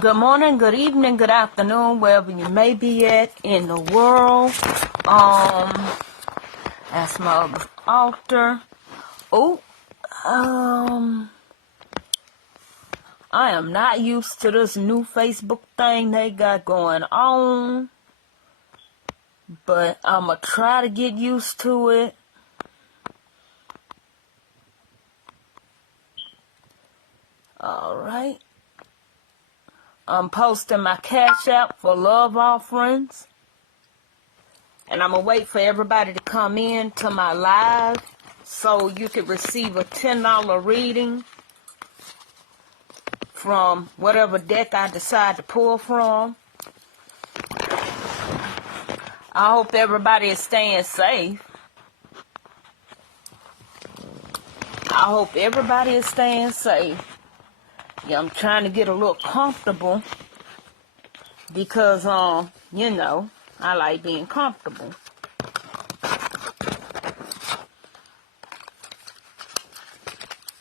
Good morning, good evening, good afternoon, wherever you may be at in the world. That's my altar. I am not used to this new Facebook thing they got going on, but I'ma try to get used to it. Alright. I'm posting my Cash App for love offerings. And I'm going to wait for everybody to come in to my live so you can receive a $10 reading from whatever deck I decide to pull from. I hope everybody is staying safe. I hope everybody is staying safe. Yeah, I'm trying to get a little comfortable because, you know, I like being comfortable.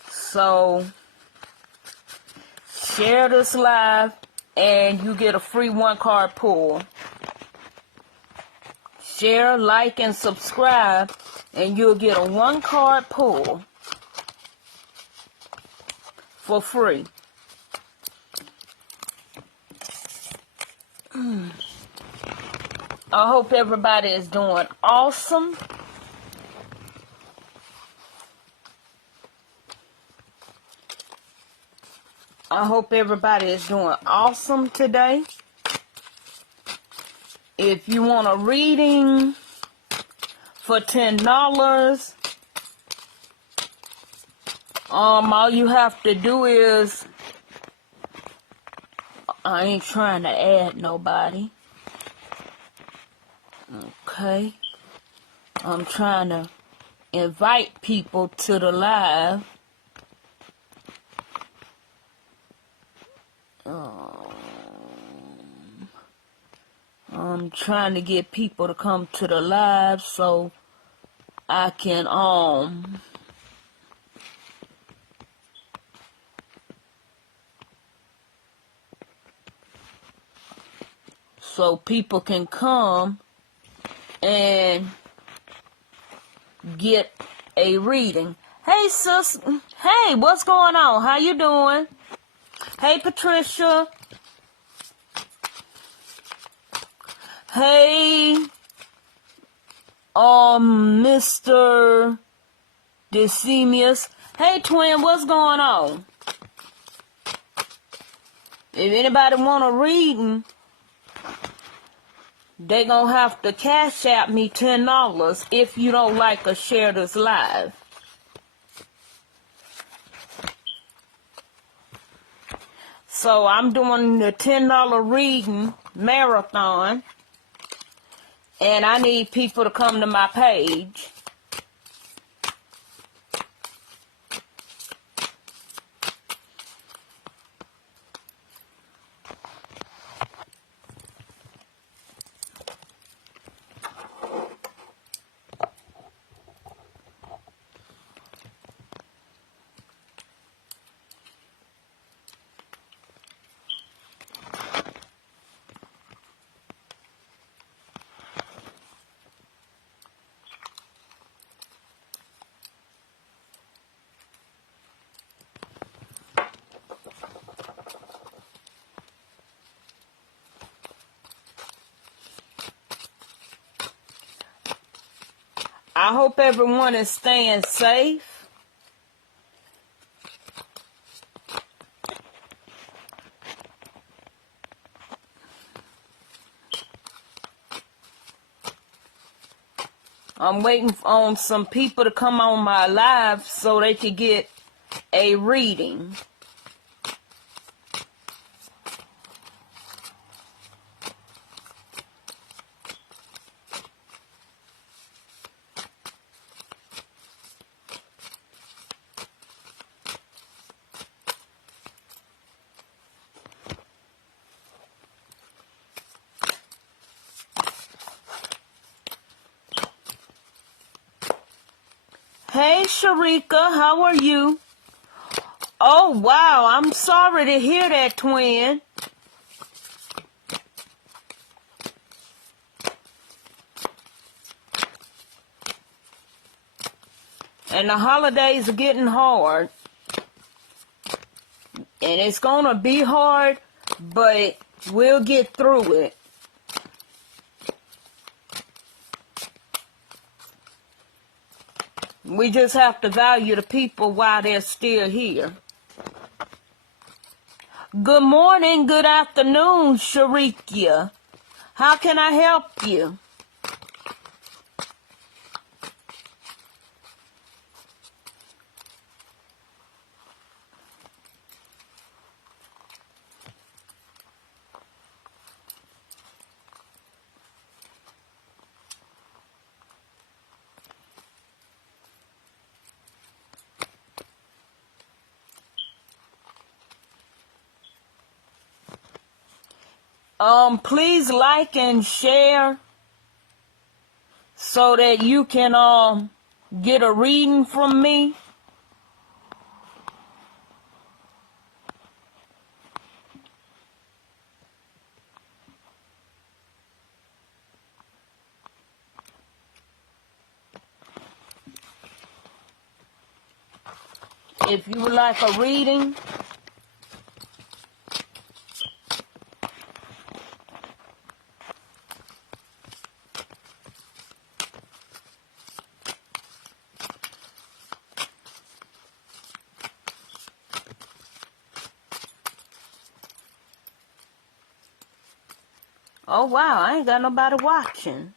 So, share this live and you get a free 1-card pull. Share, like, and subscribe and you'll get a 1-card pull for free. I hope everybody is doing awesome. I hope everybody is doing awesome today. If you want a reading for $10, all you have to do is, I ain't trying to add nobody. Okay. I'm trying to invite people to the live. I'm trying to get people to come to the live so I can, so people can come and get a reading. Hey, sis. Hey, what's going on? How you doing? Hey, Patricia. Hey, Mr. Decemius. Hey, twin, what's going on? If anybody want a reading, they gonna have to Cash App me $10 if you don't like to share this live. So I'm doing the $10 reading marathon, and I need people to come to my page. I hope everyone is staying safe. I'm waiting on some people to come on my live so they can get a reading. Hey, Sharika, how are you? Oh, wow, I'm sorry to hear that, twin. And the holidays are getting hard. And it's going to be hard, but we'll get through it. We just have to value the people while they're still here. Good morning, good afternoon, Sharikia. How can I help you? Please like and share so that you can get a reading from me. If you would like a reading, oh wow, I ain't got nobody watching.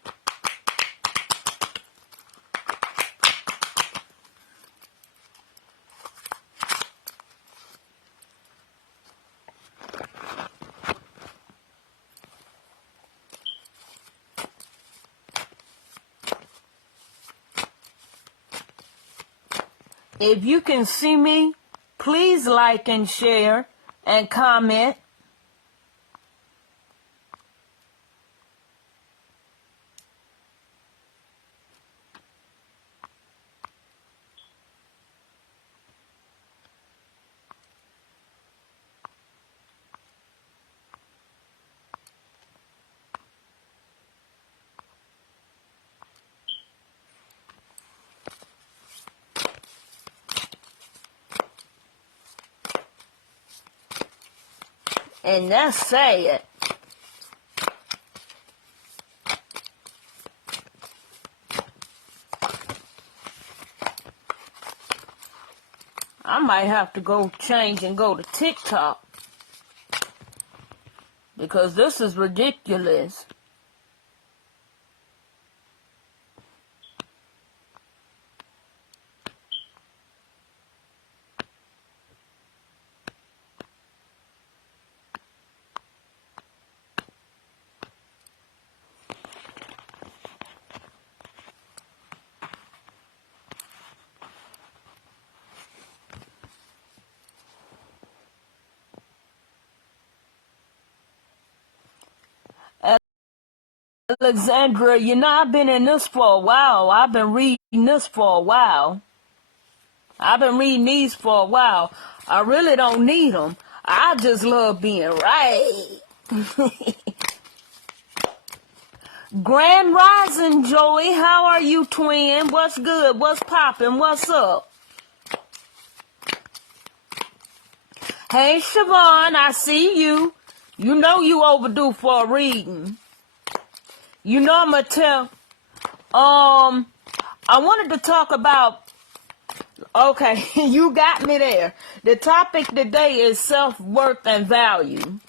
If you can see me, please like and share and comment. And that's sad. I might have to go change and go to TikTok because this is ridiculous. Alexandra, you know, I've been in this for a while. I've been reading this for a while. I've been reading these for a while. I really don't need them. I just love being right. Grand Rising, Joey. How are you, twin? What's good? What's poppin'? What's up? Hey, Siobhan, I see you. You know you overdue for a reading. You know I'm going to tell. I wanted to talk about. Okay, you got me there. The topic today is self-worth and value.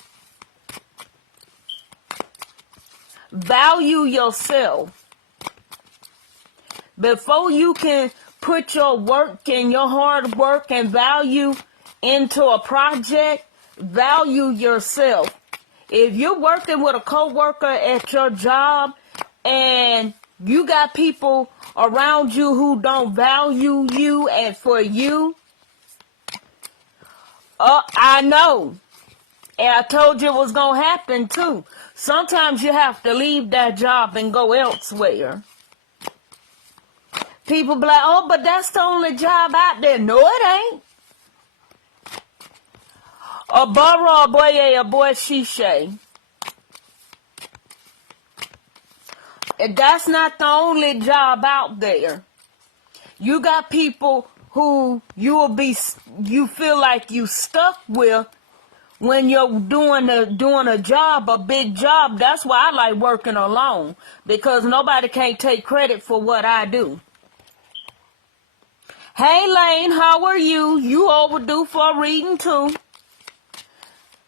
Value yourself. Before you can put your work and your hard work and value into a project, value yourself. If you're working with a coworker at your job and you got people around you who don't value you and for you, I know. And I told you it was going to happen too. Sometimes you have to leave that job and go elsewhere. People be like, oh, but that's the only job out there. No, it ain't. A borough, a boy, a boy, shishay. And that's not the only job out there. You got people who you feel like you stuck with when you're doing a job, a big job. That's why I like working alone, because nobody can't take credit for what I do. Hey Lane, how are you? You overdue for a reading too.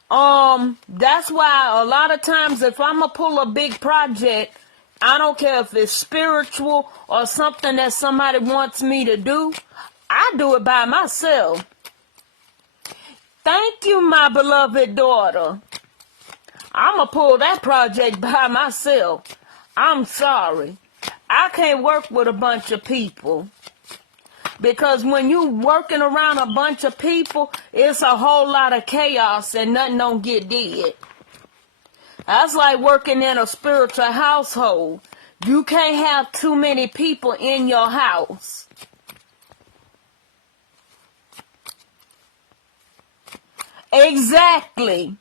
That's why a lot of times if I'm gonna pull a big project, I don't care if it's spiritual or something that somebody wants me to do, I do it by myself. Thank you, my beloved daughter. I'm gonna pull that project by myself. I'm sorry. I can't work with a bunch of people. Because when you working around a bunch of people, it's a whole lot of chaos and nothing don't get did. That's like working in a spiritual household. You can't have too many people in your house. Exactly.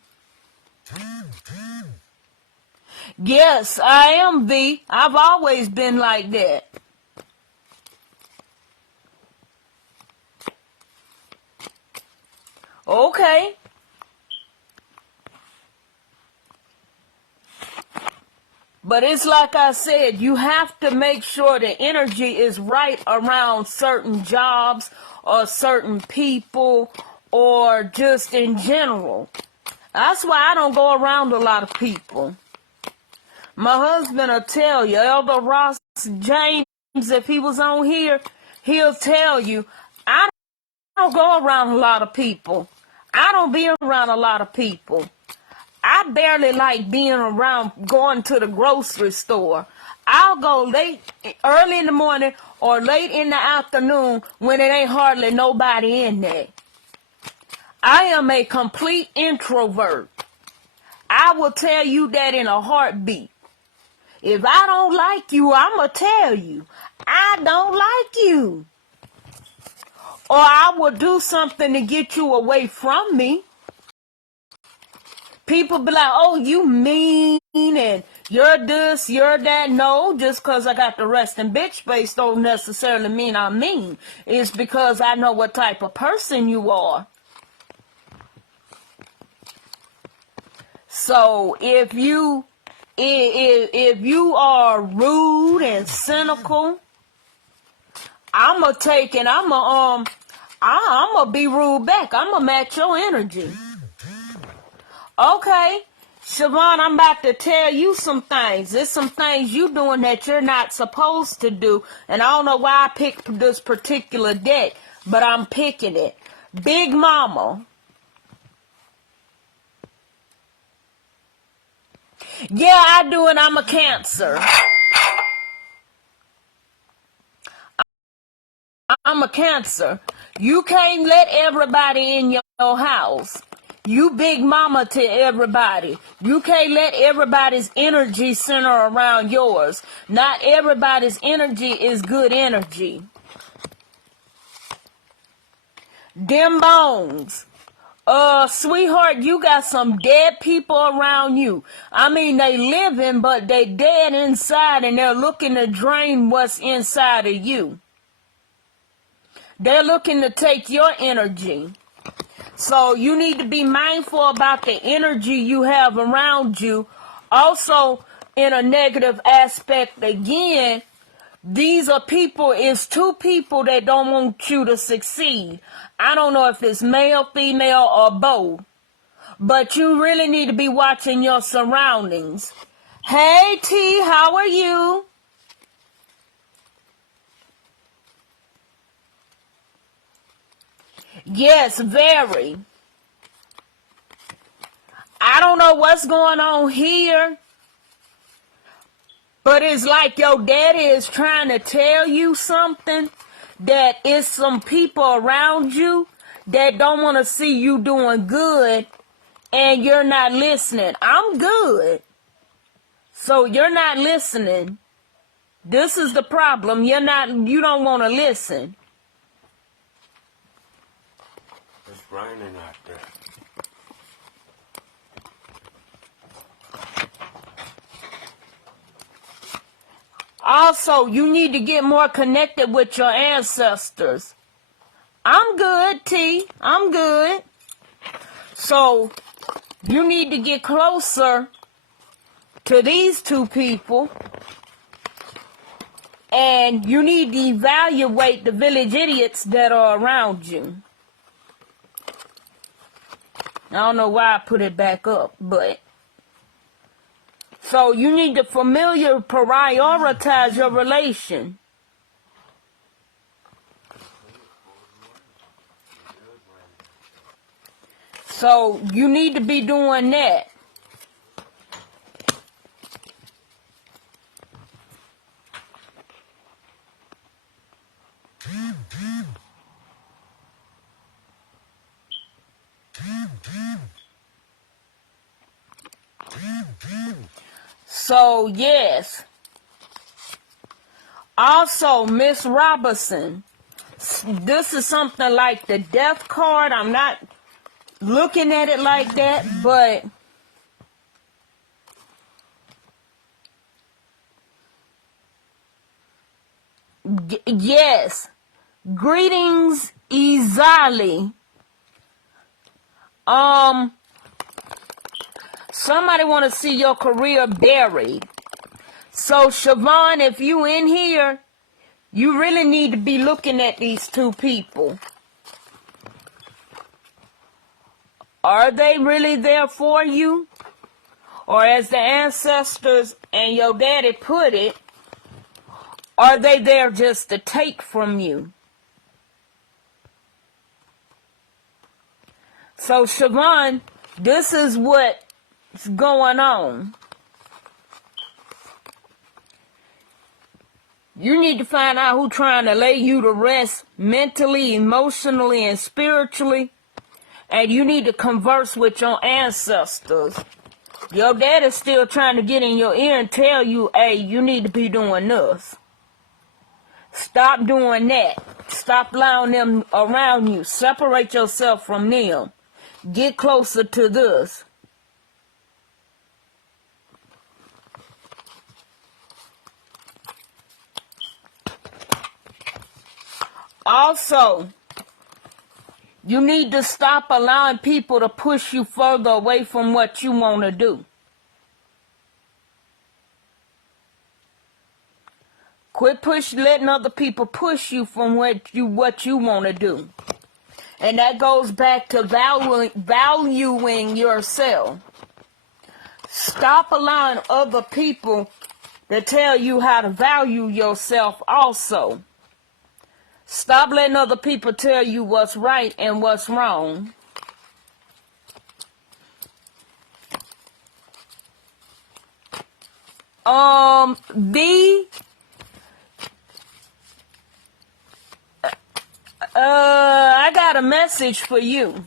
Yes, I am V. I've always been like that. Okay. But it's like I said, you have to make sure the energy is right around certain jobs or certain people or just in general. That's why I don't go around a lot of people. My husband will tell you, Elder Ross James, if he was on here, he'll tell you, I don't go around a lot of people. I don't be around a lot of people. I barely like being around, going to the grocery store. I'll go late, early in the morning or late in the afternoon when it ain't hardly nobody in there. I am a complete introvert. I will tell you that in a heartbeat. If I don't like you, I'm going to tell you. I don't like you. Or I will do something to get you away from me. People be like, oh, you mean and you're this, you're that. No, just because I got the resting bitch face don't necessarily mean I'm mean. It's because I know what type of person you are. So if you are rude and cynical, I'm gonna be rude back. I'm gonna match your energy. Okay, Siobhan, I'm about to tell you some things. There's some things you doing that you're not supposed to do. And I don't know why I picked this particular deck, but I'm picking it. Big Mama. Yeah, I do, and I'm a Cancer. I'm a Cancer. You can't let everybody in your house. You big mama to everybody. You can't let everybody's energy center around yours. Not everybody's energy is good energy. Dim bones. Sweetheart, you got some dead people around you. I mean, they living, but they dead inside, and they're looking to drain what's inside of you. They're looking to take your energy. So you need to be mindful about the energy you have around you. Also, in a negative aspect, again, these are people, it's two people that don't want you to succeed. I don't know if it's male, female, or both. But you really need to be watching your surroundings. Hey, T, how are you? Yes, very. I don't know what's going on here, but it's like your daddy is trying to tell you something, that it's some people around you that don't want to see you doing good, and you're not listening. I'm good. So you're not listening. This is the problem. You don't want to listen. It's raining out there. Also, you need to get more connected with your ancestors. I'm good, T. I'm good. So, you need to get closer to these two people. And you need to evaluate the village idiots that are around you. I don't know why I put it back up, but... So you need to prioritize your relation. So you need to be doing that. So, yes. Also, Miss Robinson, this is something like the death card. I'm not looking at it like that, but yes. Greetings, Izali. Somebody want to see your career buried. So, Siobhan, if you in here, you really need to be looking at these two people. Are they really there for you? Or as the ancestors and your daddy put it, are they there just to take from you? So, Siobhan, this is what's going on. You need to find out who's trying to lay you to rest mentally, emotionally, and spiritually. And you need to converse with your ancestors. Your dad is still trying to get in your ear and tell you, hey, you need to be doing this. Stop doing that. Stop allowing them around you. Separate yourself from them. Get closer to this. Also, you need to stop allowing people to push you further away from what you want to do. Quit letting other people push you from what you want to do. And that goes back to valuing yourself. Stop allowing other people to tell you how to value yourself also. Stop letting other people tell you what's right and what's wrong. I got a message for you.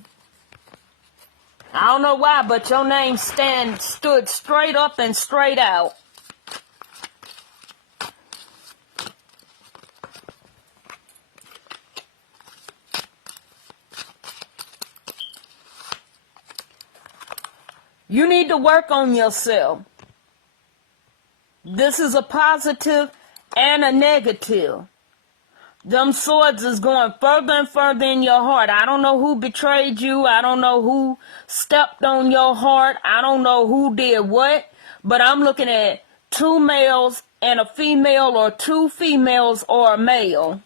I don't know why, but your name stood straight up and straight out. You need to work on yourself. This is a positive and a negative. Them swords is going further and further in your heart. I don't know who betrayed you. I don't know who stepped on your heart. I don't know who did what. But I'm looking at 2 males and a female, or 2 females or a male.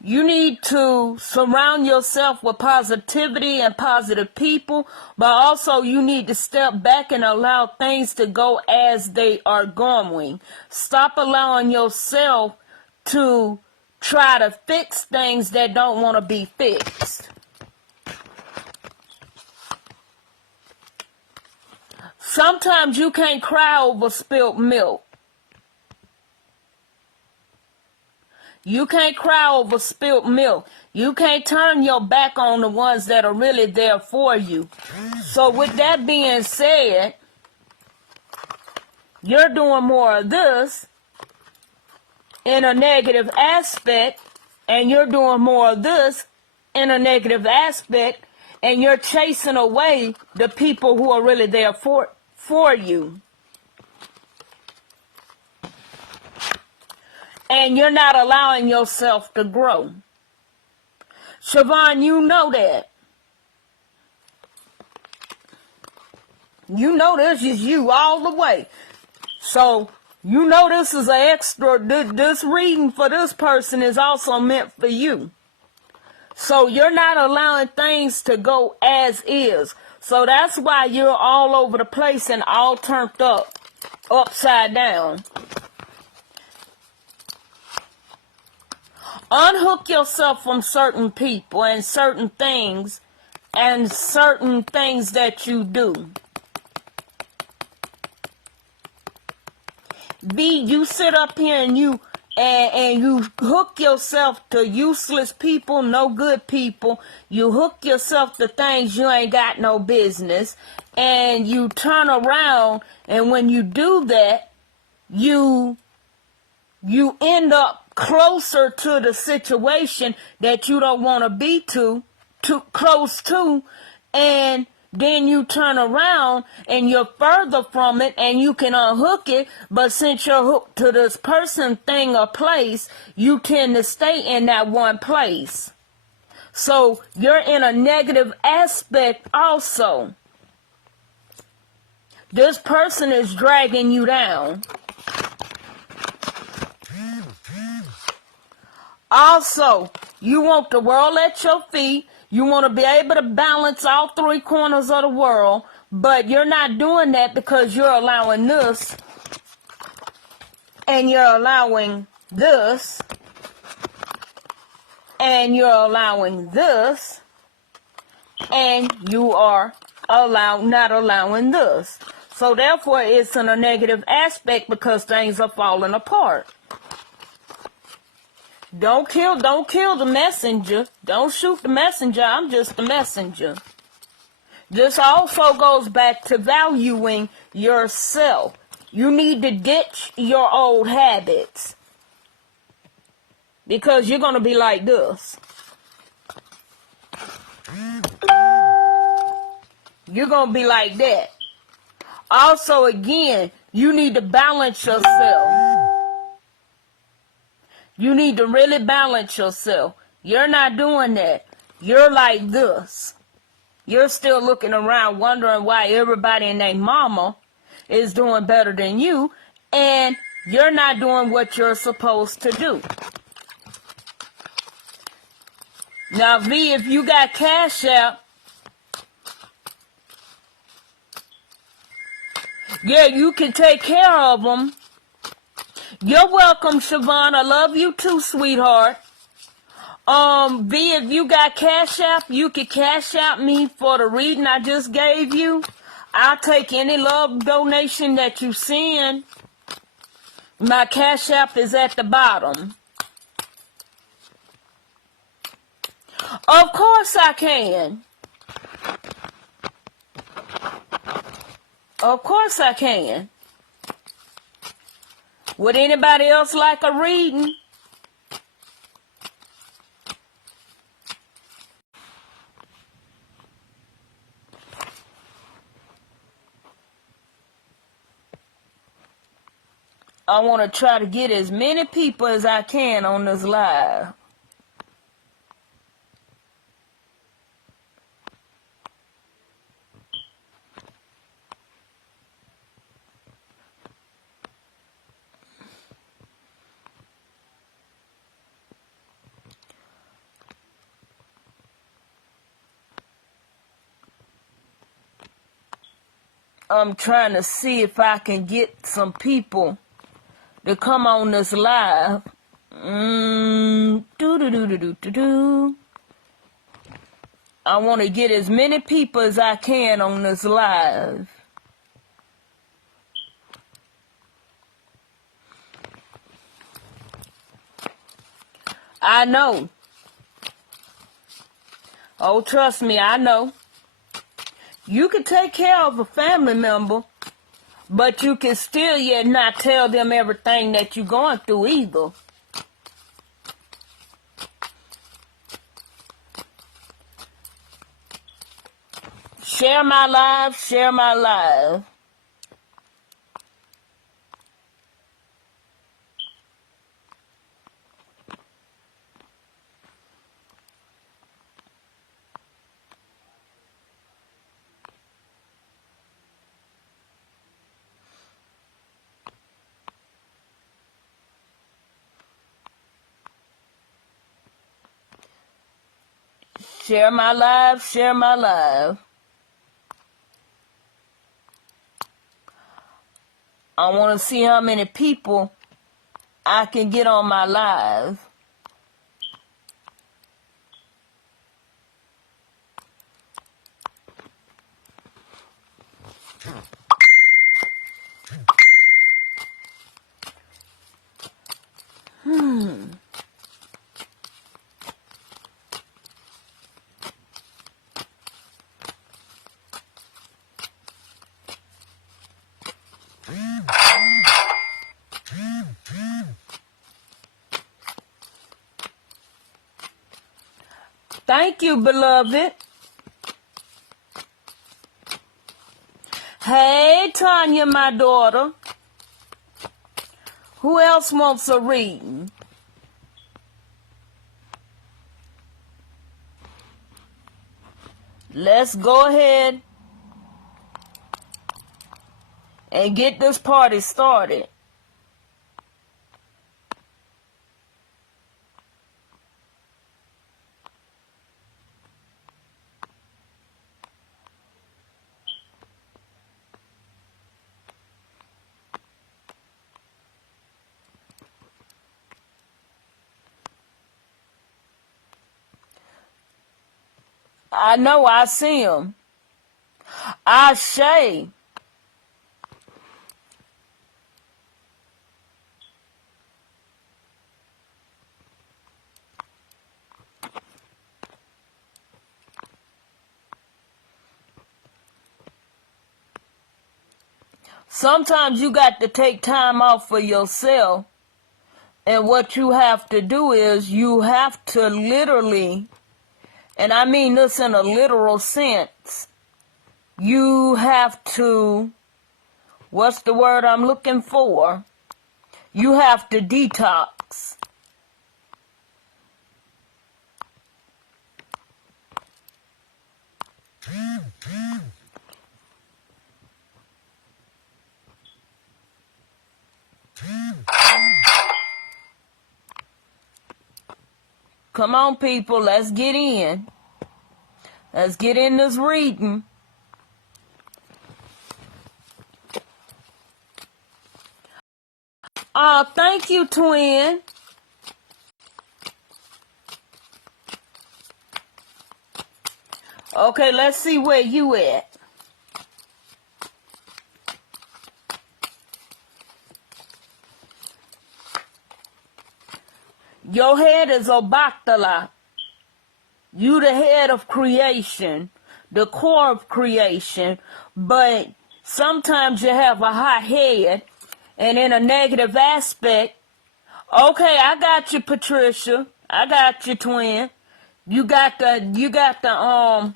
You need to surround yourself with positivity and positive people, but also you need to step back and allow things to go as they are going. Stop allowing yourself to try to fix things that don't want to be fixed. Sometimes you can't cry over spilt milk. You can't cry over spilt milk. You can't turn your back on the ones that are really there for you. So with that being said, you're doing more of this in a negative aspect, and you're doing more of this in a negative aspect, and you're chasing away the people who are really there for you. And you're not allowing yourself to grow. Siobhan, you know that. You know this is you all the way. So, you know this is an extra, this reading for this person is also meant for you. So you're not allowing things to go as is. So that's why you're all over the place and all turned up, upside down. Unhook yourself from certain people and certain things that you do. You sit up here and you hook yourself to useless people, no good people. You hook yourself to things you ain't got no business. And you turn around, and when you do that, you end up closer to the situation that you don't want to be too close to, and then you turn around and you're further from it and you can unhook it, but since you're hooked to this person, thing, or place, you tend to stay in that one place. So you're in a negative aspect also. This person is dragging you down. Also, you want the world at your feet. You want to be able to balance all three corners of the world, but you're not doing that because you're allowing this, and you're allowing this, and you're allowing this, and you are not allowing this. So therefore, it's in a negative aspect because things are falling apart. Don't kill the messenger. Don't shoot the messenger. I'm just the messenger. This also goes back to valuing yourself. You need to ditch your old habits. Because you're going to be like this. You're going to be like that. Also, again, you need to balance yourself. You need to really balance yourself. You're not doing that. You're like this. You're still looking around wondering why everybody and their mama is doing better than you, and you're not doing what you're supposed to do. Now, V, if you got Cash App, yeah, you can take care of them. You're welcome, Siobhan. I love you too, sweetheart. V, if you got Cash App, you can Cash App me for the reading I just gave you. I'll take any love donation that you send. My Cash App is at the bottom. Of course I can. Of course I can. Would anybody else like a reading? I want to try to get as many people as I can on this live. I'm trying to see if I can get some people to come on this live. I want to get as many people as I can on this live. I know. Oh, trust me, I know. You can take care of a family member, but you can still yet not tell them everything that you're going through either. Share my live, share my live. Share my live, share my live. I want to see how many people I can get on my live. Thank you, beloved. Hey, Tanya, my daughter. Who else wants a reading? Let's go ahead and get this party started. I know I see him. Ashe. Sometimes you got to take time off for yourself. And what you have to do is you have to literally, and I mean this in a literal sense, you have to, what's the word I'm looking for? You have to detox. Come on, people, let's get in. Let's get in this reading. Oh, thank you, twin. Okay, let's see where you at. Your head is Obatala. You the head of creation, the core of creation, but sometimes you have a hot head, and in a negative aspect. Okay, I got you, Patricia. I got you, twin. You got the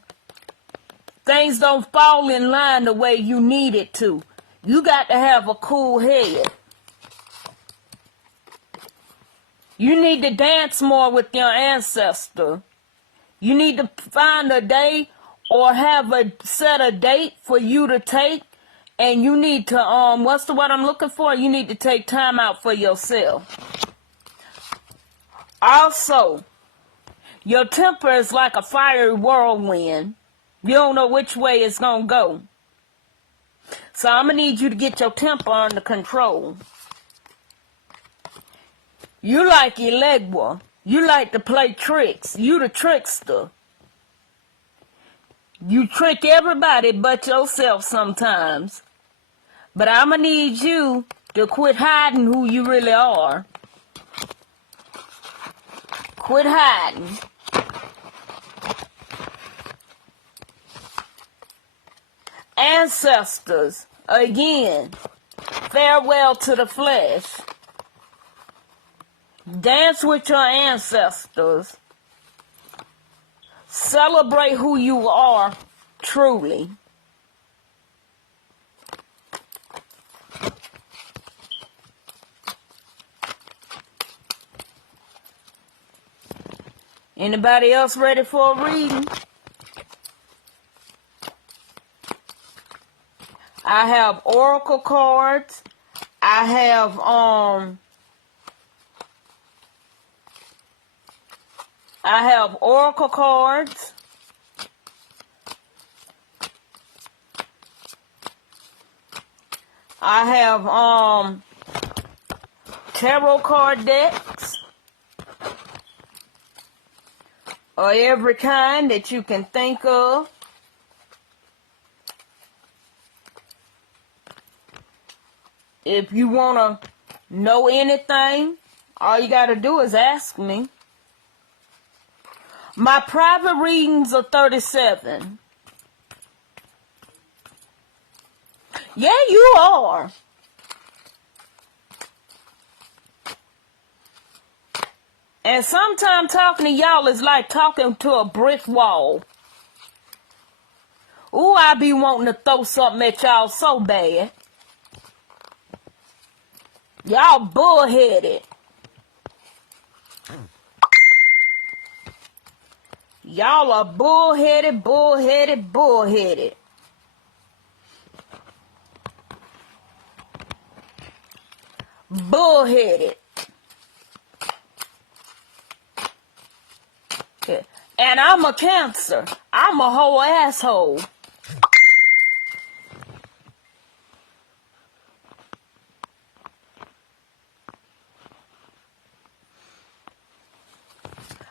things don't fall in line the way you need it to. You got to have a cool head. You need to dance more with your ancestor. You need to find a day or set a date for you to take, and you need to what's the word I'm looking for? You need to take time out for yourself. Also, your temper is like a fiery whirlwind. You don't know which way it's gonna go. So I'm gonna need you to get your temper under control. You like Elegua. You like to play tricks. You the trickster. You trick everybody but yourself sometimes. But I'm going to need you to quit hiding who you really are. Quit hiding. Ancestors, again, farewell to the flesh. Dance with your ancestors. Celebrate who you are truly. Anybody else ready for a reading? I have oracle cards. I have oracle cards. I have tarot card decks of every kind that you can think of. If you want to know anything, all you got to do is ask me. My private readings are 37. Yeah, you are. And sometimes talking to y'all is like talking to a brick wall. Ooh, I be wanting to throw something at y'all so bad. Y'all bullheaded. Y'all are bullheaded, bullheaded, bullheaded. Bullheaded. Yeah. And I'm a Cancer. I'm a whole asshole.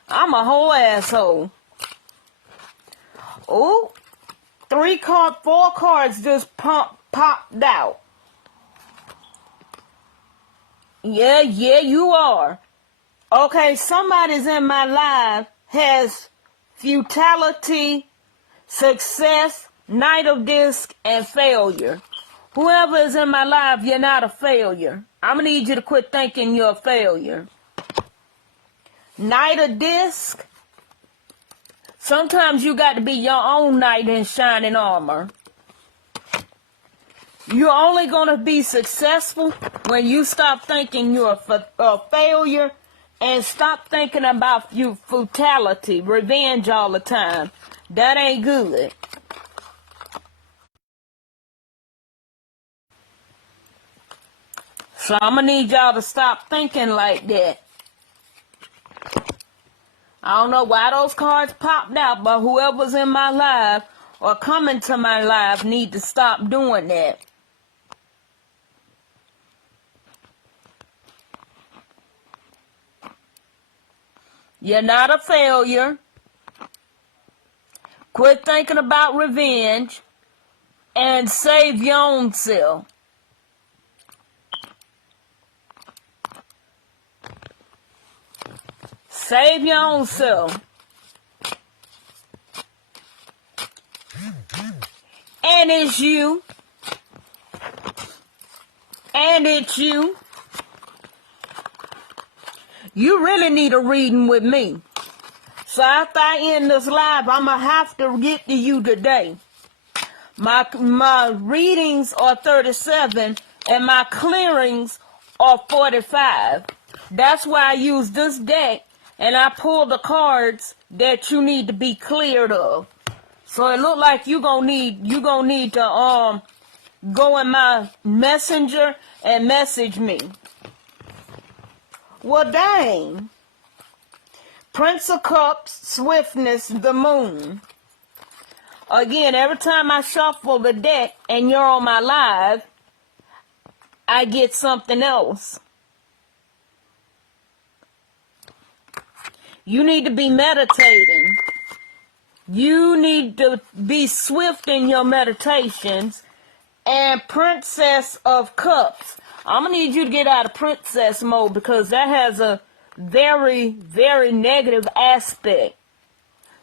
I'm a whole asshole. Ooh, 4 cards just popped out. Yeah, you are. Okay, somebody's in my life has futility, success, Knight of Disc, and failure. Whoever is in my life, you're not a failure. I'm going to need you to quit thinking you're a failure. Knight of Disc. Sometimes you got to be your own knight in shining armor. You're only going to be successful when you stop thinking you're a failure and stop thinking about your futility, revenge all the time. That ain't good. So I'm going to need y'all to stop thinking like that. I don't know why those cards popped out, but whoever's in my life or coming to my life need to stop doing that. You're not a failure. Quit thinking about revenge and save your own self. Save your own self. And it's you. And it's you. You really need a reading with me. So after I end this live, I'm going to have to get to you today. My readings are 37 and my clearings are 45. That's why I use this deck and I pull the cards that you need to be cleared of. So it look like you gonna need to go in my messenger and message me. Well, dang. Prince of Cups, Swiftness, the Moon. Again, every time I shuffle the deck and you're on my live, I get something else. You need to be meditating. You need to be swift in your meditations. And Princess of Cups. I'm going to need you to get out of princess mode because that has a very, very negative aspect.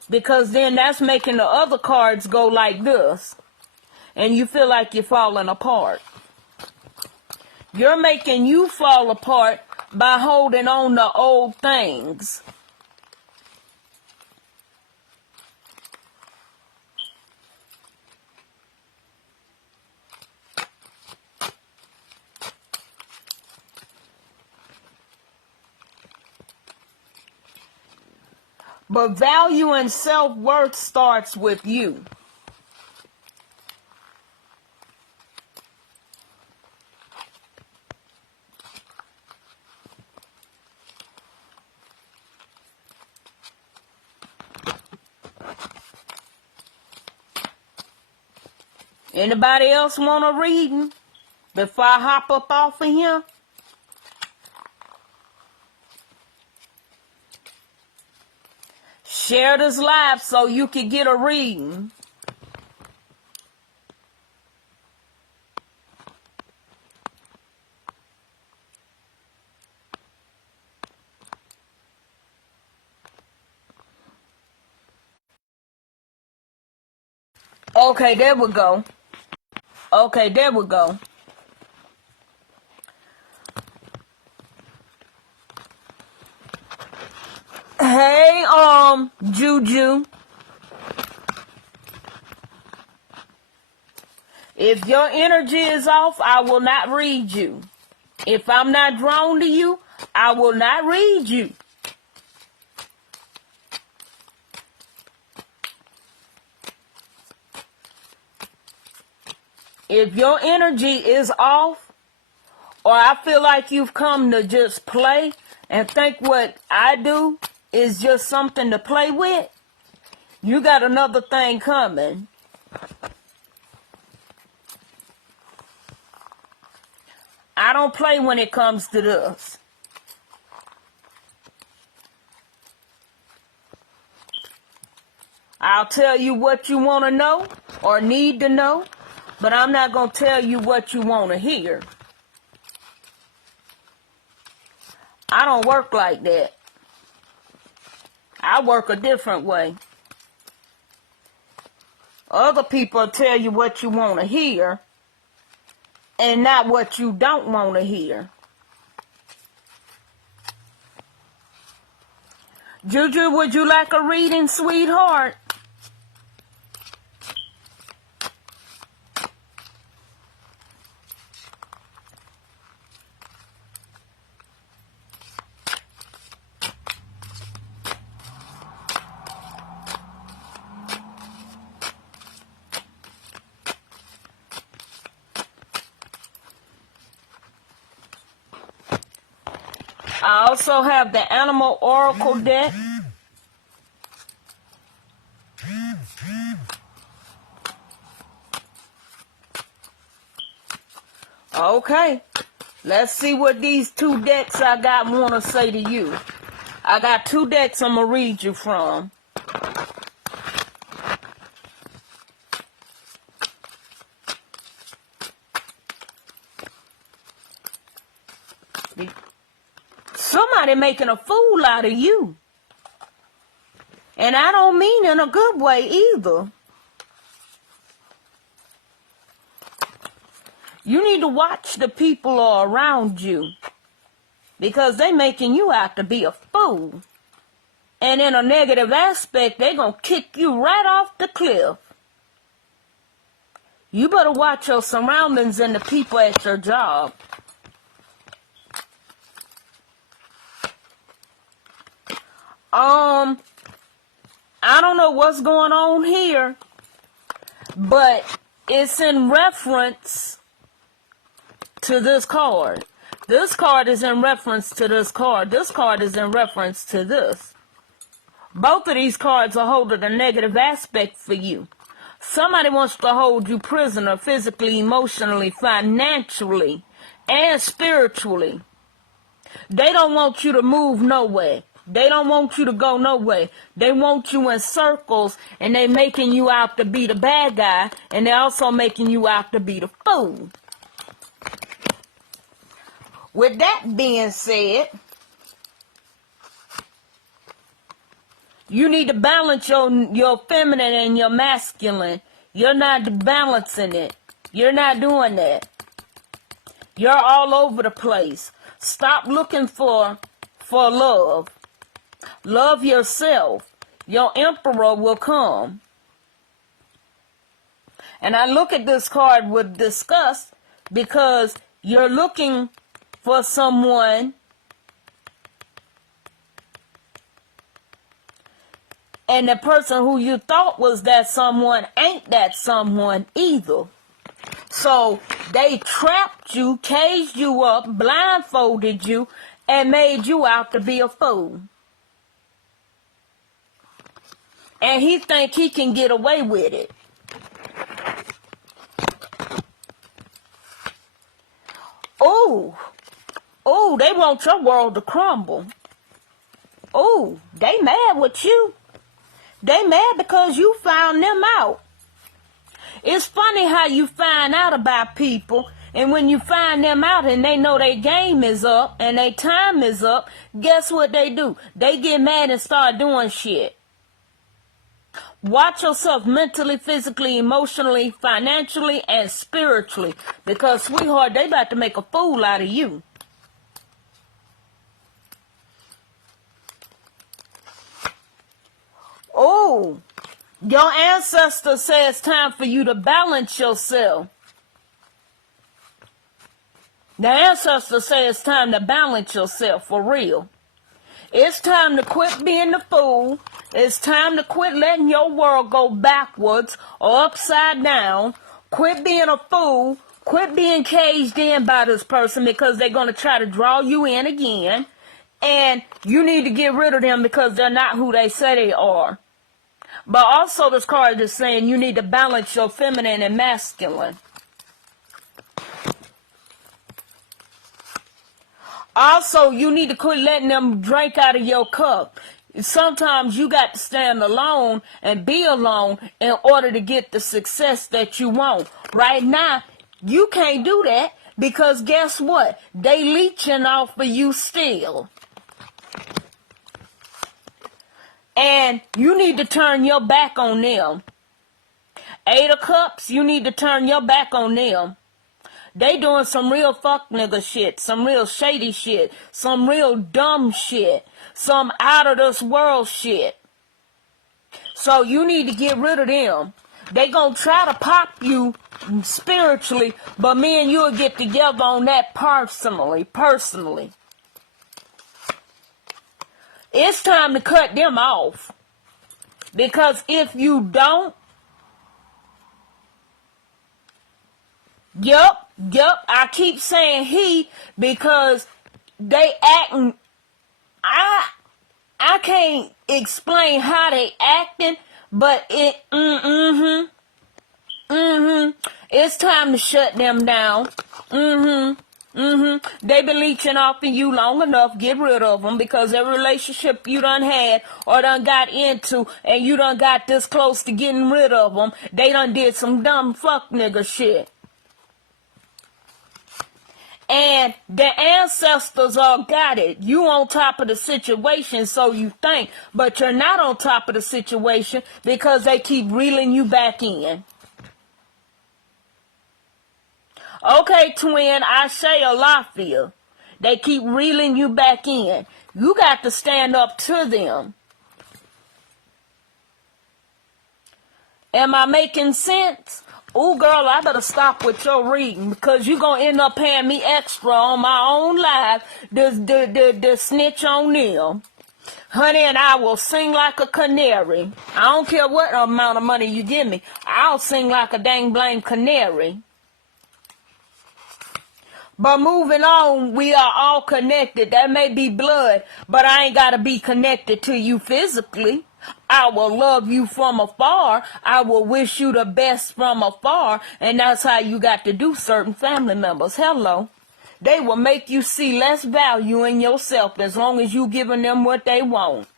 Because then that's making the other cards go like this. And you feel like you're falling apart. You're making you fall apart by holding on to old things. But value and self-worth starts with you. Anybody else want a reading? before I hop up off of here? Share this live so you can get a reading. Okay, there we go. Okay, there we go. Hey, Juju. If your energy is off, I will not read you. If I'm not drawn to you, I will not read you. If your energy is off, or I feel like you've come to just play and think what I do is just something to play with, you got another thing coming. I don't play when it comes to this. I'll tell you what you want to know or need to know, but I'm not going to tell you what you want to hear. I don't work like that. I work a different way. Other people tell you what you want to hear and not what you don't want to hear. Juju, would you like a reading, sweetheart? I also have the Animal Oracle deck. Okay, let's see what these two decks I got want to say to you. I got two decks I'm going to read you from. Somebody making a fool out of you. And I don't mean in a good way either. You need to watch the people around you, because they making you out to be a fool. And in a negative aspect, they gonna kick you right off the cliff. You better watch your surroundings and the people at your job. I don't know what's going on here, but it's in reference to this card. This card is in reference to this card. This card is in reference to this. Both of these cards are holding a negative aspect for you. Somebody wants to hold you prisoner physically, emotionally, financially, and spiritually. They don't want you to move nowhere. They don't want you to go nowhere. They want you in circles, and they making you out to be the bad guy, and they're also making you out to be the fool. With that being said, you need to balance your feminine and your masculine. You're not balancing it. You're not doing that. You're all over the place. Stop looking for love. Love yourself. Your emperor will come. And I look at this card with disgust, because you're looking for someone, and the person who you thought was that someone ain't that someone either. So they trapped you, caged you up, blindfolded you, and made you out to be a fool. And he think he can get away with it. Ooh, they want your world to crumble. Ooh, they mad with you. They mad because you found them out. It's funny how you find out about people, and when you find them out and they know their game is up and their time is up, guess what they do? They get mad and start doing shit. Watch yourself mentally, physically, emotionally, financially, and spiritually, because, sweetheart, they about to make a fool out of you. Oh, your ancestor says it's time for you to balance yourself. The ancestor says it's time to balance yourself for real. It's time to quit being the fool. It's time to quit letting your world go backwards or upside down. Quit being a fool. Quit being caged in by this person because they're going to try to draw you in again. And you need to get rid of them because they're not who they say they are. But also this card is saying you need to balance your feminine and masculine. Also, you need to quit letting them drink out of your cup. Sometimes you got to stand alone and be alone in order to get the success that you want. Right now, you can't do that because guess what? They leeching off of you still. And you need to turn your back on them. 8 of Cups, you need to turn your back on them. They doing some real fuck nigga shit, some real shady shit, some real dumb shit, some out of this world shit. So you need to get rid of them. They gonna try to pop you spiritually, but me and you will get together on that personally. It's time to cut them off. Because if you don't, Yup, I keep saying he because they acting, I can't explain how they acting, but it's time to shut them down. They been leeching off of you long enough. Get rid of them because every relationship you done had or done got into and you done got this close to getting rid of them, they done did some dumb fuck nigga shit. And the ancestors all got it. You on top of the situation, so you think, but you're not on top of the situation because they keep reeling you back in. Okay, twin, Ashe Alafia. They keep reeling you back in. You got to stand up to them. Am I making sense? Ooh, girl, I better stop with your reading because you're going to end up paying me extra on my own live to snitch on them. Honey, and I will sing like a canary. I don't care what amount of money you give me. I'll sing like a dang blame canary. But moving on, we are all connected. That may be blood, but I ain't got to be connected to you physically. I will love you from afar. I will wish you the best from afar. And that's how you got to do certain family members. Hello. They will make you see less value in yourself as long as you giving them what they want.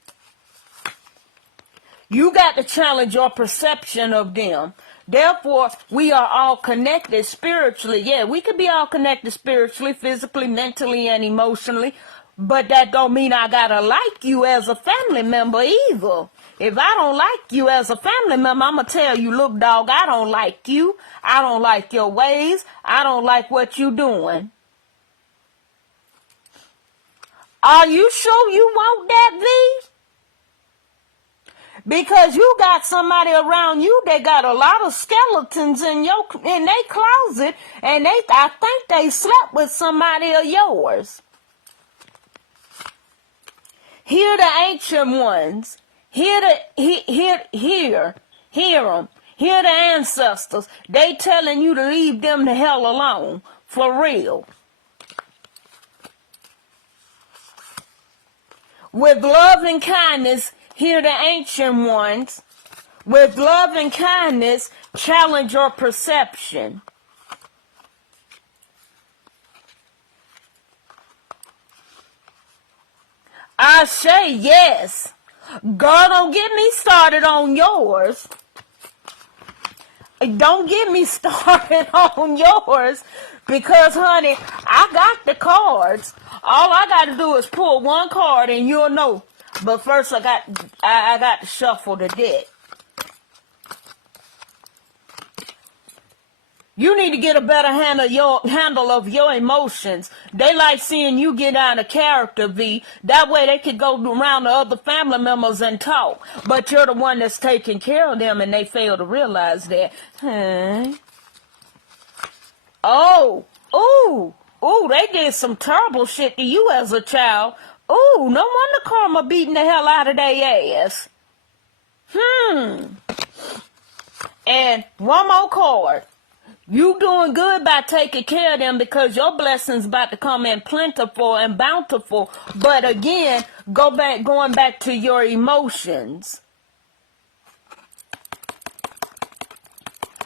You got to challenge your perception of them. Therefore, we are all connected spiritually. Yeah, we could be all connected spiritually, physically, mentally, and emotionally. But that don't mean I gotta like you as a family member either. If I don't like you as a family member, I'm gonna tell you, look, dog, I don't like you. I don't like your ways. I don't like what you doing. Are you sure you want that, V? Because you got somebody around you that got a lot of skeletons in their closet, and I think they slept with somebody of yours. Hear the ancient ones. Hear them. Hear the ancestors. They telling you to leave them the hell alone. For real. With love and kindness, hear the ancient ones. With love and kindness, challenge your perception. I say yes. Girl, don't get me started on yours. Don't get me started on yours because, honey, I got the cards. All I got to do is pull one card and you'll know. But first, I got to shuffle the deck. You need to get a better handle of your emotions. They like seeing you get out of character, V. That way they could go around to other family members and talk. But you're the one that's taking care of them and they fail to realize that. Huh? Oh, ooh, they did some terrible shit to you as a child. Ooh, no wonder karma beating the hell out of their ass. And one more card. You doing good by taking care of them because your blessings about to come in plentiful and bountiful. But again, going back to your emotions.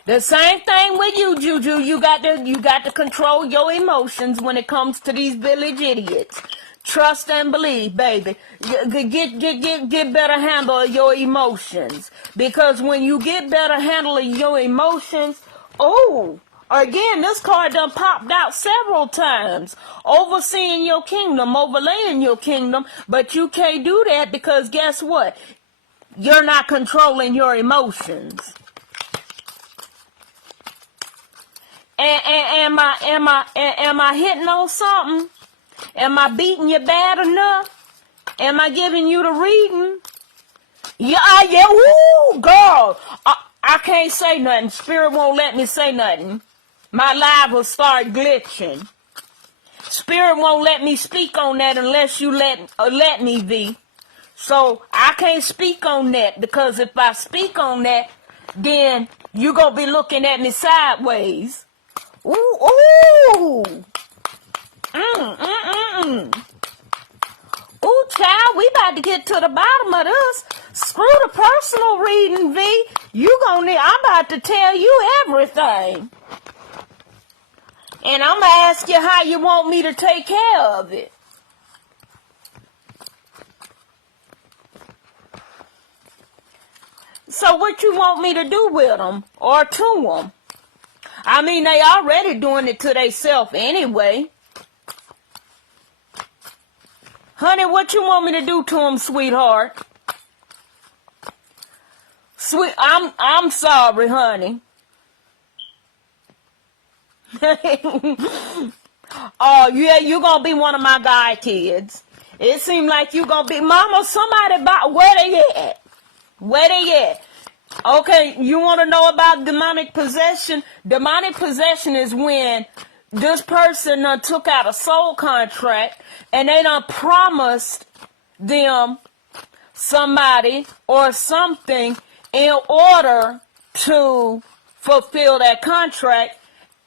The same thing with you, Juju. You got to control your emotions when it comes to these village idiots. Trust and believe, baby. Get better handle of your emotions. Because when you get better handle of your emotions, oh, again, this card done popped out several times. Overseeing your kingdom, overlaying your kingdom. But you can't do that because guess what? You're not controlling your emotions. Am I hitting on something? Am I beating you bad enough? Am I giving you the reading? Yeah, woo, girl. I can't say nothing. Spirit won't let me say nothing. My live will start glitching. Spirit won't let me speak on that unless you let me be. So I can't speak on that because if I speak on that, then you gonna be looking at me sideways. Ooh. Ooh, child, we about to get to the bottom of this. Screw the personal reading, V. I'm about to tell you everything. And I'm going to ask you how you want me to take care of it. So what you want me to do with them or to them? I mean, they already doing it to themselves anyway. Honey, what you want me to do to them, sweetheart? I'm sorry, honey. Oh, yeah, you gonna be one of my guy kids. It seemed like you gonna be, Mama, somebody where they at? Where they at? Okay, you want to know about demonic possession? Demonic possession is when this person took out a soul contract and they done promised them somebody or something in order to fulfill that contract.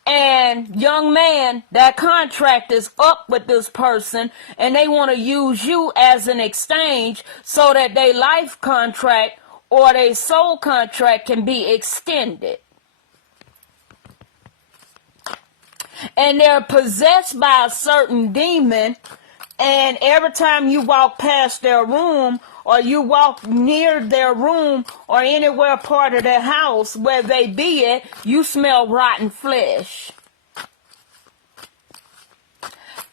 And young man, that contract is up with this person and they want to use you as an exchange so that their life contract or their soul contract can be extended. And they're possessed by a certain demon, and every time you walk past their room or you walk near their room or anywhere part of their house where they be at, you smell rotten flesh.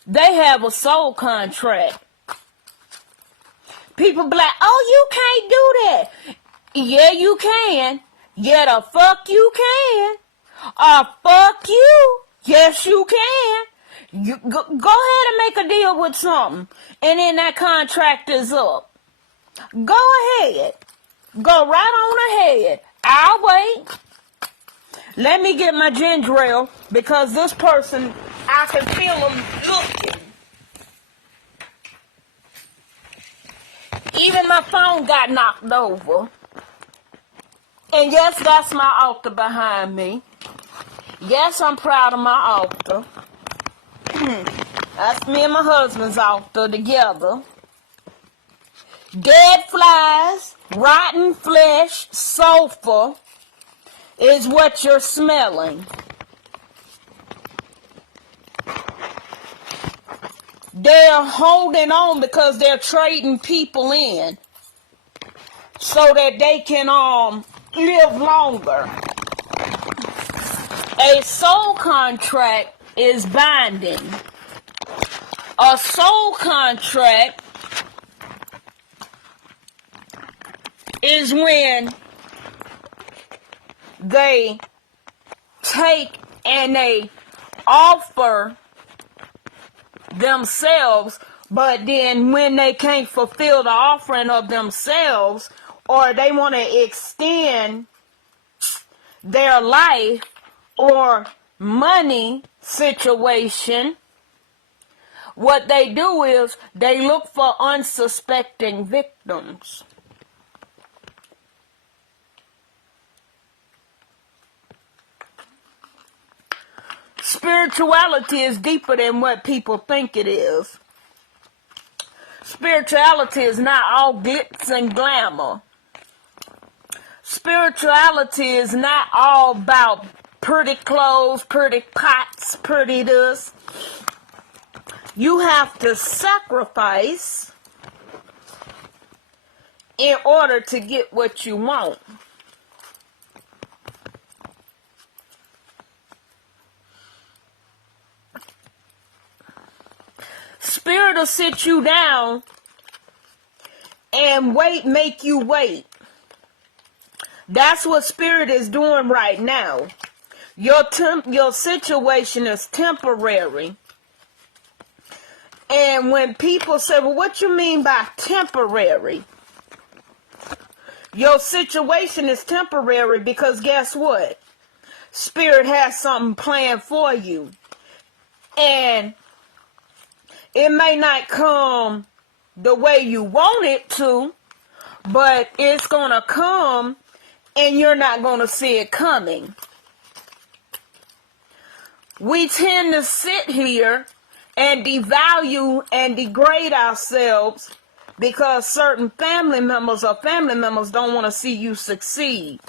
They have a soul contract. People be like, oh, you can't do that. Yeah, you can. Yeah, the fuck you can. Fuck you. Yes, you can. You go ahead and make a deal with something. And then that contract is up. Go ahead. Go right on ahead. I'll wait. Let me get my ginger ale because this person, I can feel them looking. Even my phone got knocked over. And yes, that's my altar behind me. Yes, I'm proud of my altar. That's me and my husband's altar together. Dead flies, rotten flesh, sulfur is what you're smelling. They're holding on because they're trading people in so that they can live longer. A soul contract is binding. A soul contract is when they take and they offer themselves, but then when they can't fulfill the offering of themselves, or they want to extend their life or money situation, what they do is they look for unsuspecting victims. Spirituality is deeper than what people think it is. Spirituality is not all glitz and glamour. Spirituality is not all about pretty clothes, pretty pots, pretty this. You have to sacrifice in order to get what you want. Spirit will sit you down and make you wait. That's what Spirit is doing right now. Your situation is temporary. And when people say, well, what you mean by temporary? Your situation is temporary because guess what? Spirit has something planned for you. And it may not come the way you want it to, but it's going to come and you're not going to see it coming. We tend to sit here and devalue and degrade ourselves because certain family members don't want to see you succeed.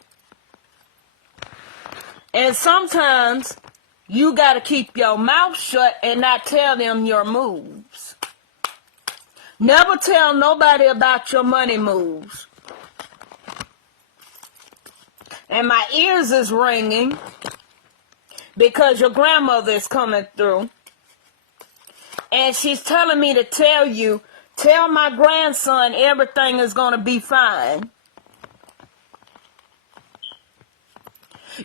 And sometimes you got to keep your mouth shut and not tell them your moves. Never tell nobody about your money moves. And my ears is ringing because your grandmother is coming through. And she's telling me to tell my grandson everything is going to be fine.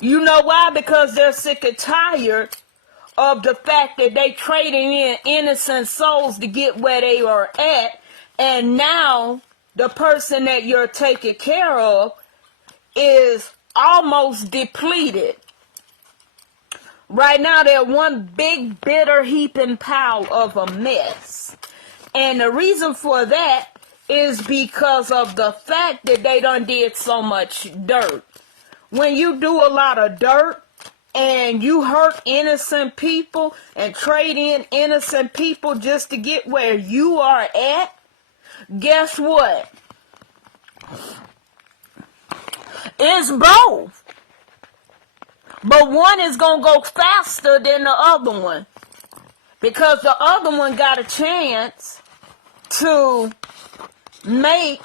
You know why? Because they're sick and tired of the fact that they trading in innocent souls to get where they are at. And now the person that you're taking care of is almost depleted. Right now they're one big bitter heaping pile of a mess. And the reason for that is because of the fact that they done did so much dirt. When you do a lot of dirt and you hurt innocent people and trade in innocent people just to get where you are at, guess what? It's both. But one is going to go faster than the other one. Because the other one got a chance to make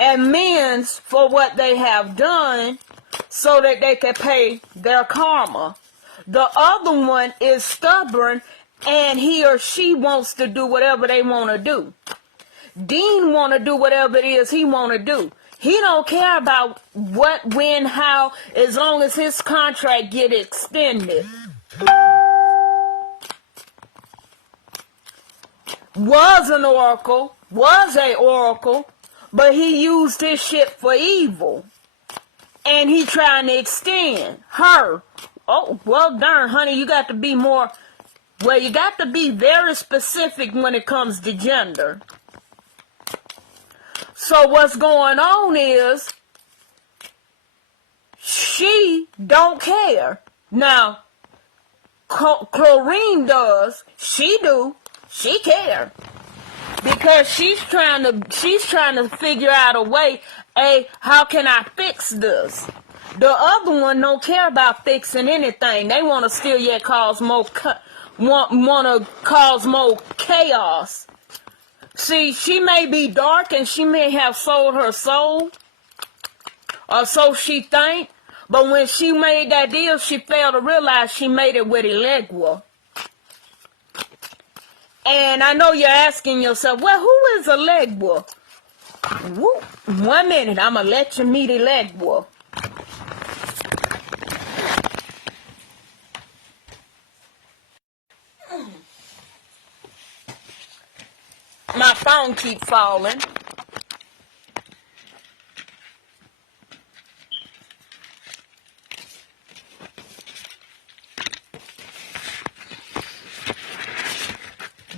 amends for what they have done so that they can pay their karma. The other one is stubborn and he or she wants to do whatever they want to do. Dean want to do whatever it is he want to do. He don't care about what, when, how, as long as his contract get extended. Was an oracle, was a oracle, but he used his shit for evil. And he trying to extend her. Oh, well darn, honey, you got to be more, well, you got to be very specific when it comes to gender. So what's going on is she don't care. Now, Chlorine does. She do. She care. Because she's trying to figure out a way, how can I fix this? The other one don't care about fixing anything. They want to still yet cause more want to cause more chaos. See, she may be dark and she may have sold her soul, or so she think, but when she made that deal, she failed to realize she made it with Elegua. And I know you're asking yourself, well, who is Elegua? 1 minute, I'm going to let you meet Elegua. My phone keep falling.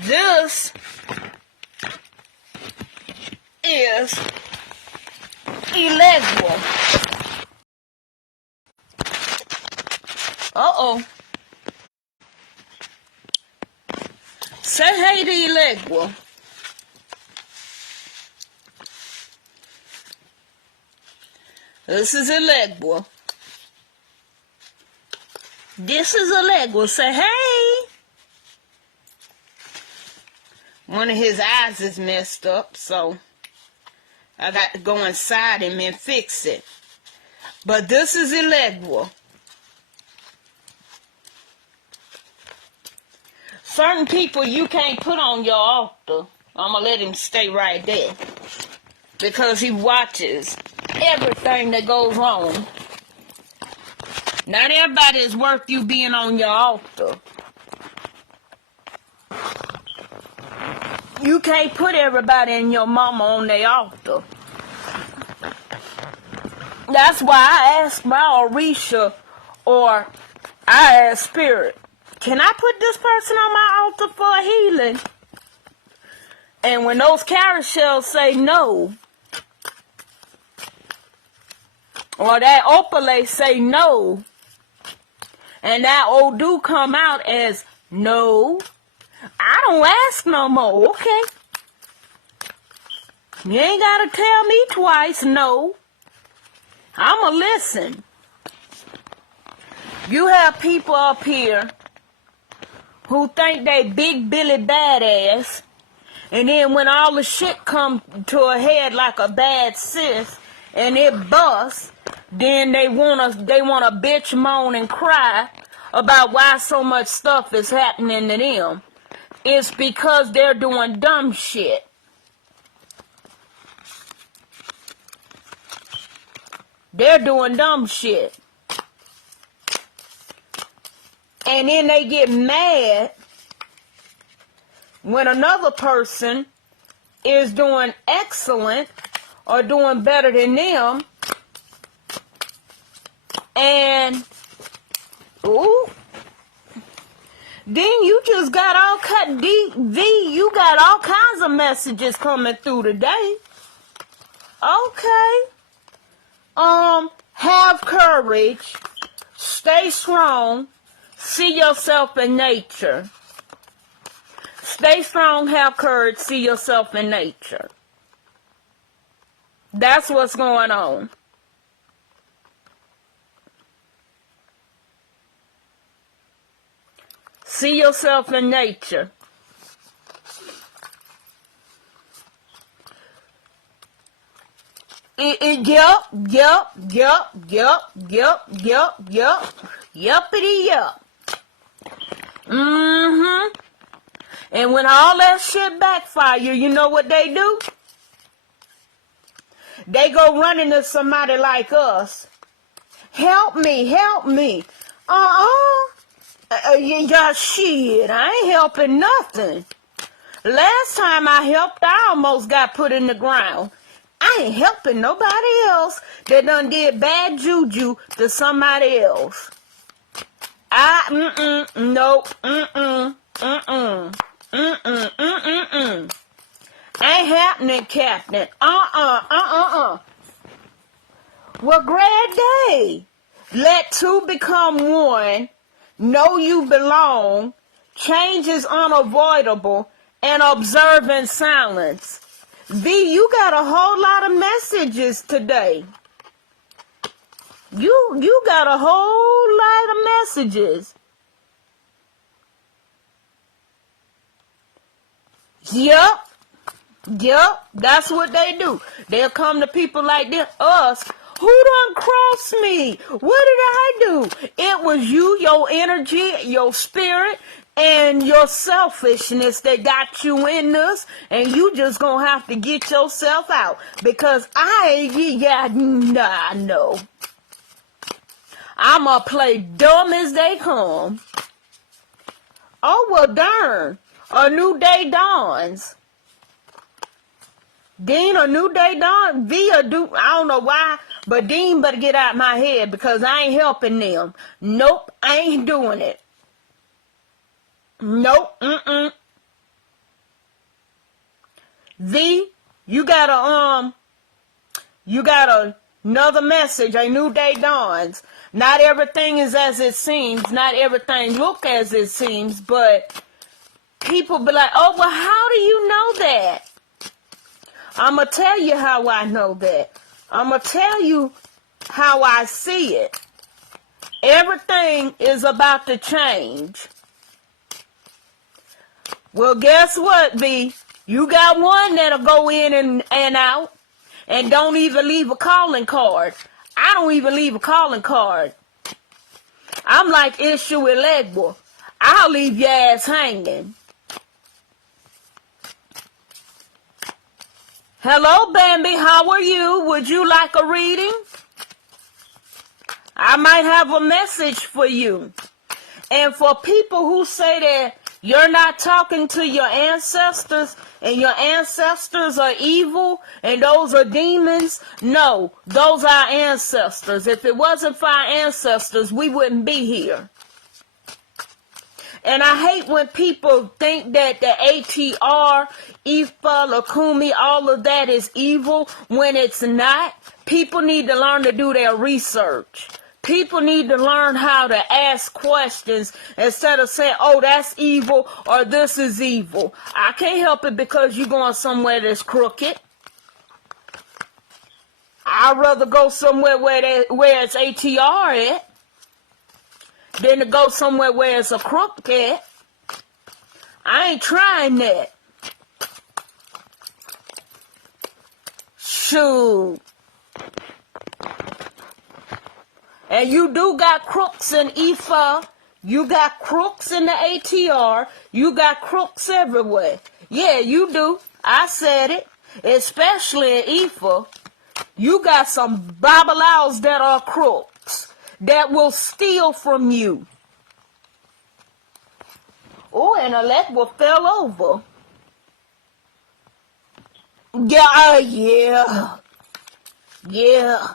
This is Elegua. Uh-oh. Say hey to Elegua. This is Elegua. This is Elegua. Say hey. One of his eyes is messed up, so I got to go inside him and fix it. But this is Elegua. Certain people you can't put on your altar. I'm going to let him stay right there. Because he watches everything that goes on. Not everybody is worth you being on your altar. You can't put everybody and your mama on their altar. That's why I asked my Orisha, or I asked Spirit, can I put this person on my altar for a healing? And when those carousels say no, or that opale say no, and that Odu come out as no, I don't ask no more, okay? You ain't gotta tell me twice, no. I'ma listen. You have people up here who think they big Billy badass, and then when all the shit come to a head like a bad sis, and it busts, then they wanna bitch, moan, and cry about why so much stuff is happening to them. It's because they're doing dumb shit. They're doing dumb shit. And then they get mad when another person is doing excellent or doing better than them. And, ooh, then you just got you got all kinds of messages coming through today. Okay. Have courage. Stay strong. See yourself in nature. Stay strong, have courage, see yourself in nature. That's what's going on. See yourself in nature. Yuppity yup. And when all that shit backfire, you know what they do? They go running to somebody like us. Help me, help me. Yeah, shit, I ain't helping nothing. Last time I helped, I almost got put in the ground. I ain't helping nobody else that done did bad juju to somebody else. Nope, ain't happening, Captain. Well, great day. Let two become one. Know you belong. Change is unavoidable. And observe in silence. V, you got a whole lot of messages today. You got a whole lot of messages. Yep. Yep. That's what they do. They'll come to people like us. Who done crossed me? What did I do? It was you, your energy, your spirit, and your selfishness that got you in this, and you just gonna have to get yourself out. Because no. I'ma play dumb as they come. Oh, well, darn. A new day dawns. Dean, a new day dawns. I don't know why, but Dean better get out my head because I ain't helping them. Nope, I ain't doing it. Nope, V, you got another message. A new day dawns. Not everything is as it seems. Not everything look as it seems, but people be like, oh, well, how do you know that? I'm going to tell you how I know that. I'm going to tell you how I see it. Everything is about to change. Well, guess what, B? You got one that'll go in and out and don't even leave a calling card. I don't even leave a calling card. I'm like Issue Elegua. I'll leave your ass hanging. Hello, Bambi. How are you? Would you like a reading? I might have a message for you. And for people who say that you're not talking to your ancestors and your ancestors are evil and those are demons, no, those are our ancestors. If it wasn't for our ancestors, we wouldn't be here. And I hate when people think that the ATR, Ifa, Lakumi, all of that is evil when it's not. People need to learn to do their research. People need to learn how to ask questions instead of saying, oh, that's evil or this is evil. I can't help it because you're going somewhere that's crooked. I'd rather go somewhere where it's ATR at than to go somewhere where it's a crook at. I ain't trying that. Shoot. And you do got crooks in Ifa. You got crooks in the ATR. You got crooks everywhere. Yeah, you do. I said it. Especially in Ifa. You got some babalaos that are crooks that will steal from you. Oh, and Elegua fell over. Yeah.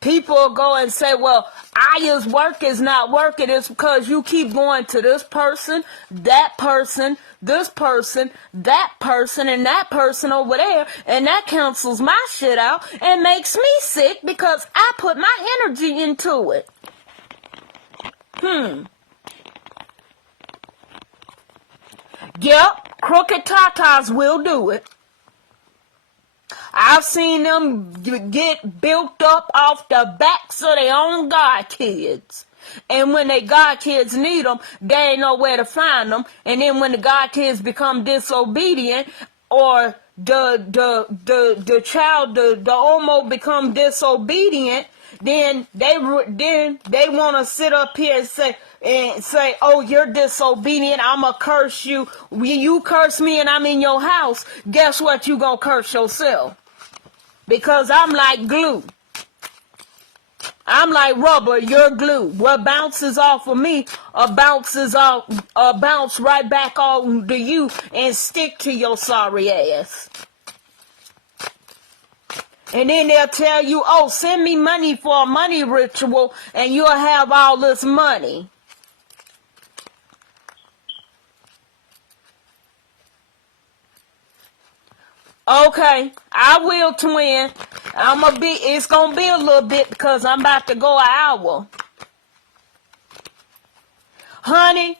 People go and say, well, Aya's work is not working. It's because you keep going to this person, that person, this person, that person, and that person over there, and that cancels my shit out and makes me sick because I put my energy into it. Yep, crooked tatas will do it. I've seen them get built up off the backs of their own god kids. And when they god kids need them, they ain't know where to find them. And then when the god kids become disobedient, or the child, the Omo become disobedient, then they want to sit up here and say, oh, you're disobedient, I'ma curse you. You curse me and I'm in your house, guess what? You gonna curse yourself. Because I'm like glue. I'm like rubber, you're glue. What bounces off of me bounce right back on to you and stick to your sorry ass. And then they'll tell you, oh, send me money for a money ritual and you'll have all this money. Okay, I will, twin. It's gonna be a little bit because I'm about to go an hour. Honey,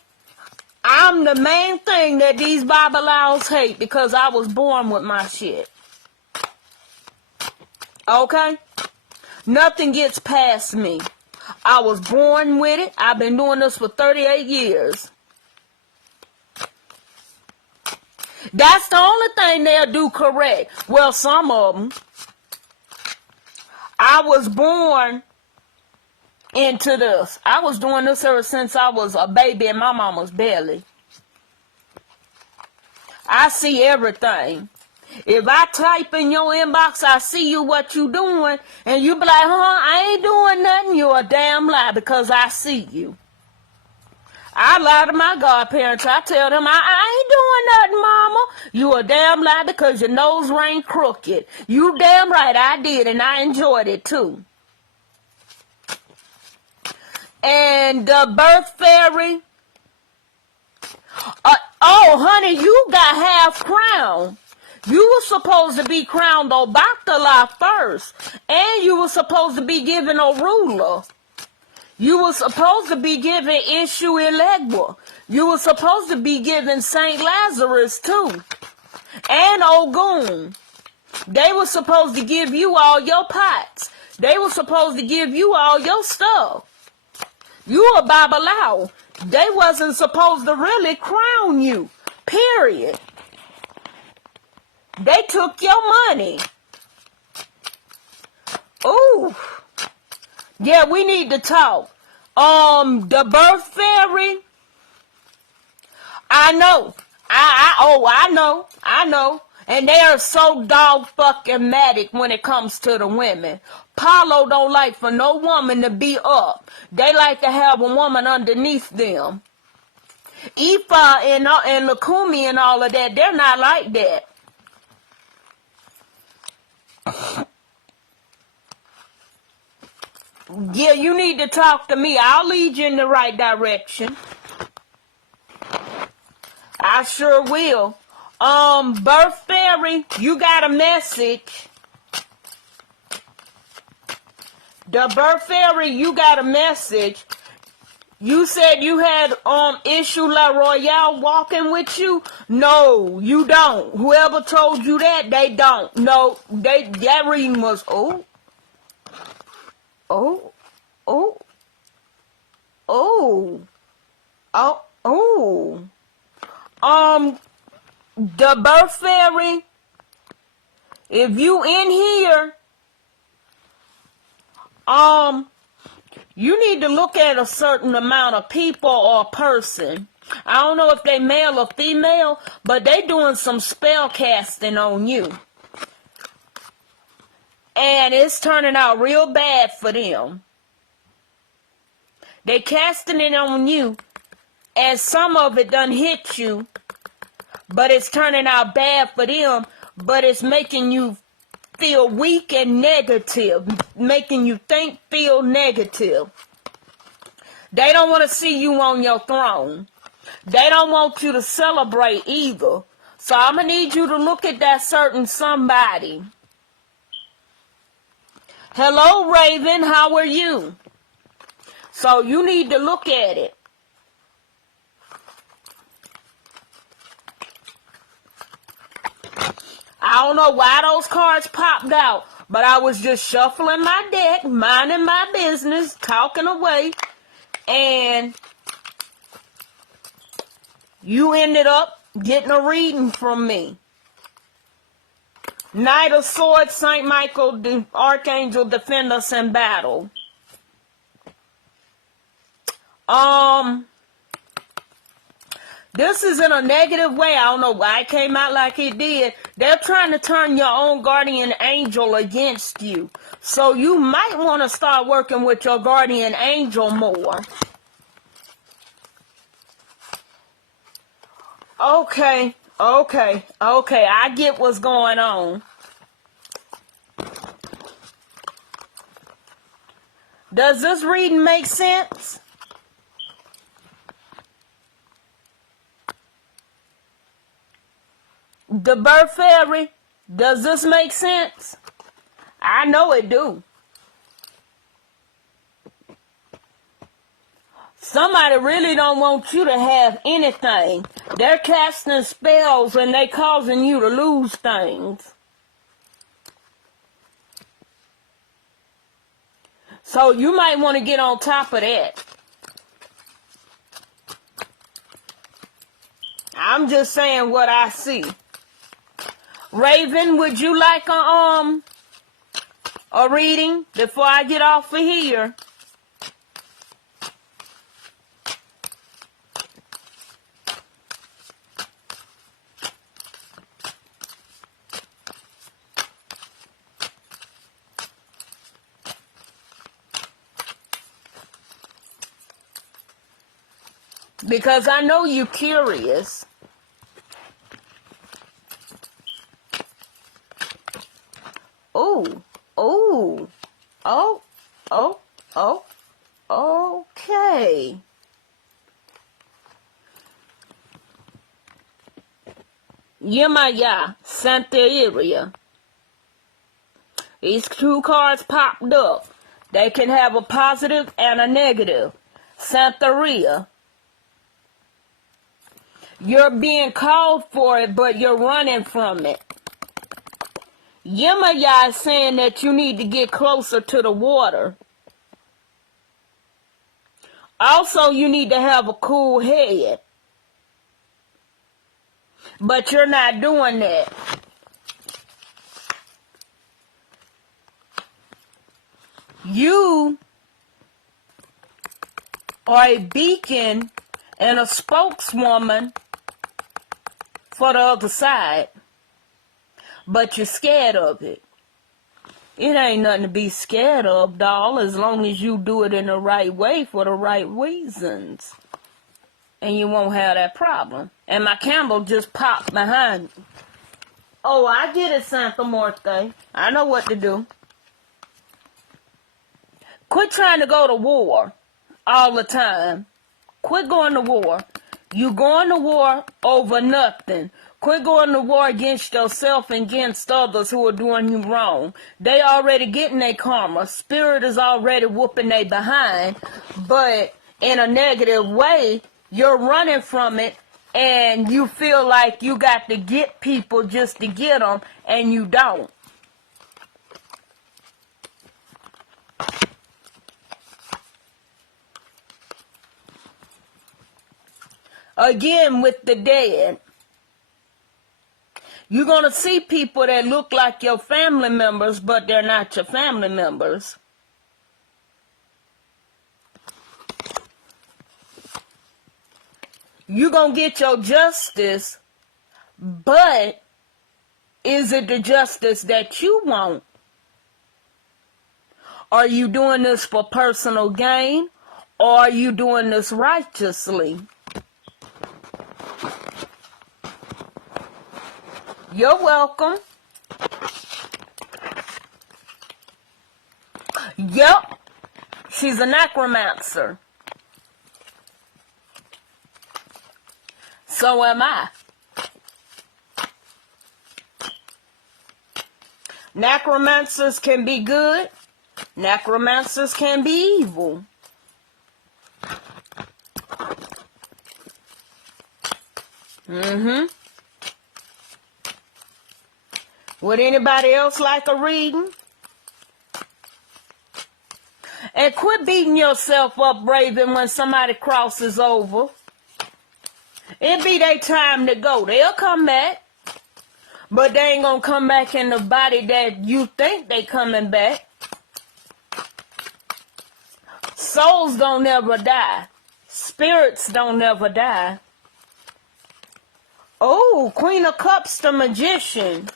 I'm the main thing that these babalaos hate because I was born with my shit. Okay? Nothing gets past me. I was born with it. I've been doing this for 38 years. That's the only thing they'll do correct. Well, some of them. I was born into this. I was doing this ever since I was a baby in my mama's belly. I see everything. If I type in your inbox, I see you what you doing, and you be like, I ain't doing nothing, you a damn lie because I see you. I lie to my godparents. I tell them, I ain't doing nothing, mama. You a damn lie because your nose ring crooked. You damn right I did, and I enjoyed it too. And the birth fairy, oh, honey, you got half crown. You were supposed to be crowned Obatala first, and you were supposed to be given a ruler. You were supposed to be given Ishu Elegwa. You were supposed to be given St. Lazarus too, and Ogun. They were supposed to give you all your pots. They were supposed to give you all your stuff. You a Babalao. They wasn't supposed to really crown you, period. They took your money. Ooh. Yeah, we need to talk. The birth fairy. I know. I know. And they are so dog fucking matic when it comes to the women. Paulo don't like for no woman to be up. They like to have a woman underneath them. Ifa and Lakumi and all of that, they're not like that. Yeah, you need to talk to me. I'll lead you in the right direction. I sure will. Birth fairy, you got a message. The birth fairy, you got a message. You said you had Ishu La Royale walking with you? No, you don't. Whoever told you that, they don't. No, that reading was the birth fairy, if you in here, you need to look at a certain amount of people or person. I don't know if they male or female, but they doing some spell casting on you. And it's turning out real bad for them. They casting it on you, and some of it done hit you, but it's turning out bad for them, but it's making you feel weak and negative, making you feel negative. They don't want to see you on your throne. They don't want you to celebrate either. So I'm going to need you to look at that certain somebody. Hello, Raven, how are you? So you need to look at it. I don't know why those cards popped out, but I was just shuffling my deck, minding my business, talking away, and you ended up getting a reading from me. Knight of Swords, Saint Michael, the Archangel, defend us in battle. This is in a negative way. I don't know why it came out like it did. They're trying to turn your own guardian angel against you. So you might want to start working with your guardian angel more. Okay. I get what's going on. Does this reading make sense? The birth fairy, does this make sense? I know it do. Somebody really don't want you to have anything. They're casting spells and they causing you to lose things. So you might want to get on top of that. I'm just saying what I see. Raven, would you like a reading before I get off of here? Because I know you're curious. Oh, oh, oh, oh, okay. Yemaya, Santa Area. These two cards popped up. They can have a positive and a negative. Santeria. You're being called for it, but you're running from it. Yemaya is saying that you need to get closer to the water. Also, you need to have a cool head. But you're not doing that. You are a beacon and a spokeswoman for the other side. But you're scared of it. It ain't nothing to be scared of, doll, as long as you do it in the right way for the right reasons. And you won't have that problem. And my candle just popped behind me. Oh, I get it, Santa Muerte. I know what to do. Quit trying to go to war all the time. Quit going to war. You going to war over nothing. Quit going to war against yourself and against others who are doing you wrong. They already getting their karma. Spirit is already whooping their behind. But in a negative way, you're running from it. And you feel like you got to get people just to get them. And you don't. Again, with the dead. You're going to see people that look like your family members, but they're not your family members. You're going to get your justice, but is it the justice that you want? Are you doing this for personal gain, or are you doing this righteously? You're welcome. Yep. She's a necromancer. So am I. Necromancers can be good. Necromancers can be evil. Would anybody else like a reading? And quit beating yourself up, Raven, when somebody crosses over. It be their time to go. They'll come back. But they ain't gonna come back in the body that you think they coming back. Souls don't never die. Spirits don't never die. Oh, Queen of Cups, the Magician.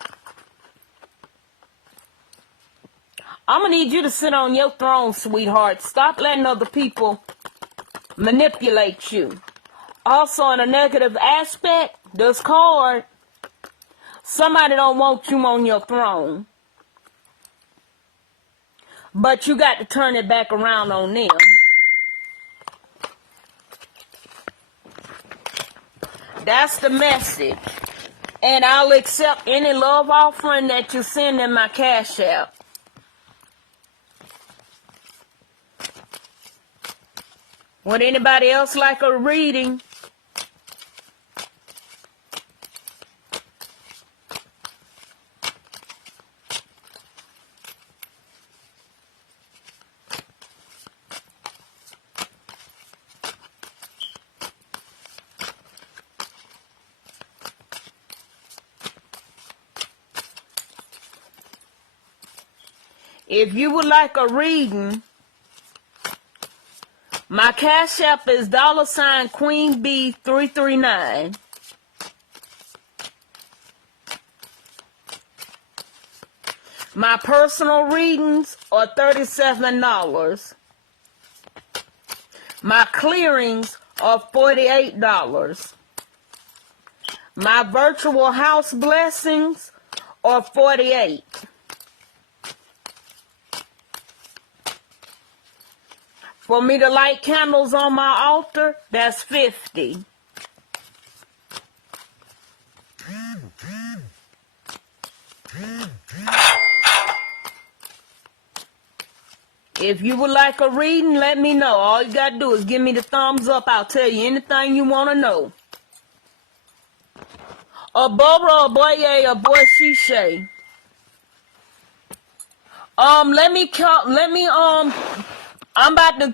I'm going to need you to sit on your throne, sweetheart. Stop letting other people manipulate you. Also, in a negative aspect, this card, somebody don't want you on your throne. But you got to turn it back around on them. That's the message. And I'll accept any love offering that you send in my Cash App. Would anybody else like a reading? If you would like a reading, my Cash App is $Queen Bee 339. My personal readings are $37. My clearings are $48. My virtual house blessings are $48. For me to light candles on my altar, that's $50. If you would like a reading, let me know. All you gotta do is give me the thumbs up. I'll tell you anything you want to know. A Bora, a Boye, a Boy Shishay. I'm about to